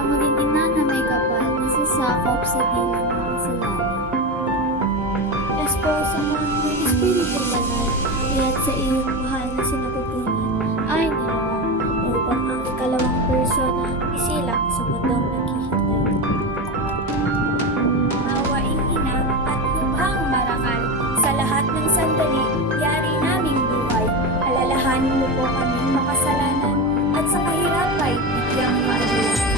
para maging ina na may kapal na sasakop sa dilang mga kasalanan. Esposa mo ng Espiritu Banal, kaya't sa iyong mahal na sinapupunan ay nilalang upang ang ikalawang persona isilang sa mundong naghihintay. Awaing ina at lubhang marangal sa lahat ng sandali, yari naming buhay, alalahanin mo po kaming makasalanan at sa mahirap ay bigyang maabulan.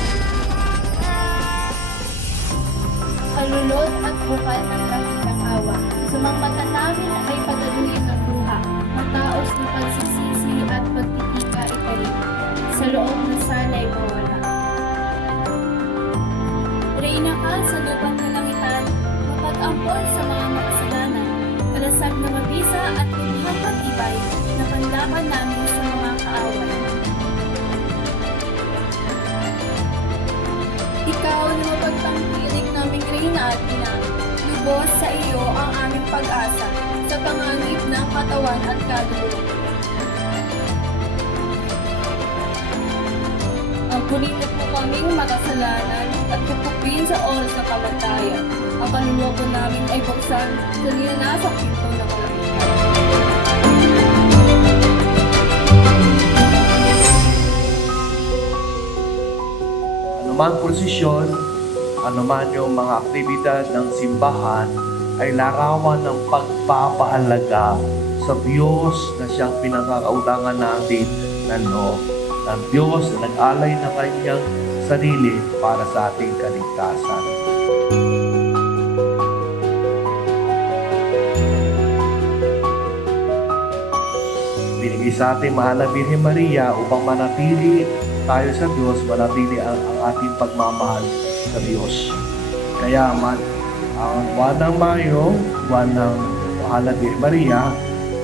Kalulod at bukal ng dakilang awa, sumangmata namin ay padaluyin ng luha, mataos na pagsisisi at pagtitika italim, sa loob na sana'y mawala. Reyna ka sa lupang kalangitan, mapag-ampon sa mga makasalanan, kalasag na mabisa at lubhang pag-ibay, na panlaban namin sa mga kaaway. Ikaw na mapagtangkilik naming Reyna at Ina, lubos sa iyo ang aming pag-asa, sa pangangib ng katawan at kaluluwa. Ang kulitin po kaming makasalanan at pupupin sa oras ng kamatayan. Ang kaluluwa po namin ay buksan sa nilanasang pinto ng kalangitan. Anumang prosesyon, anuman yung mga aktibidad ng simbahan ay larawan ng pagpapahalaga sa Diyos na siyang pinangangailangan natin ng loob. Ng Diyos na nag-alay ng kanyang sarili para sa ating kaligtasan. Binigay sa ating mahal na Birhen Maria upang manatili tayo sa Diyos, manatili ang ating pagmamahal sa Diyos. Kaya man, ang buwan ng Mayo, buwan ng mahal na Birhen Maria,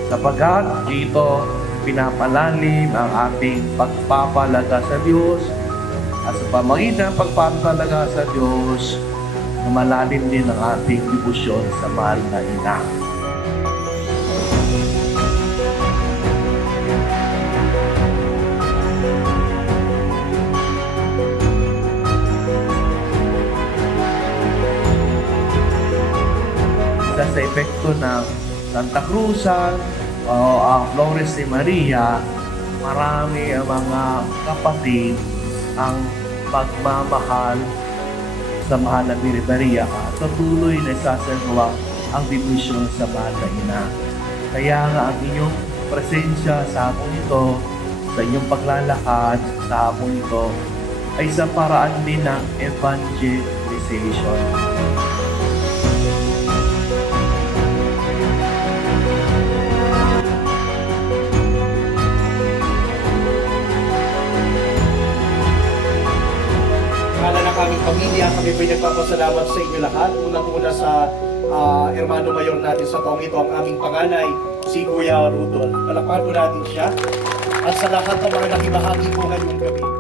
sapagkat dito pinapalalim ang ating pagpapalaga sa Diyos at sa pamagitan ng pagpapalaga sa Diyos, lumalalim din ang ating debosyon sa mahal na Ina. Sa epekto ng Santa Cruzan o ang Flores de Maria, marami ang mga kapatid ang pagmamahal sa mahal na Birhen Maria at patuloy na isasagawa ang debosyon sa mahal na Ina. Kaya nga ang inyong presensya sa hapon ito, sa inyong paglalakad sa hapon ito, ay sa paraan din ng evangelization. Aming pamilya, kami po nagpapasalamat sa inyo lahat. Unang-una sa Hermano Mayor natin sa taong ito, ang aming panganay, si Kuya Rudolph. Palakpakan po natin siya. At sa lahat ng mga nakibahagi po ngayong gabi.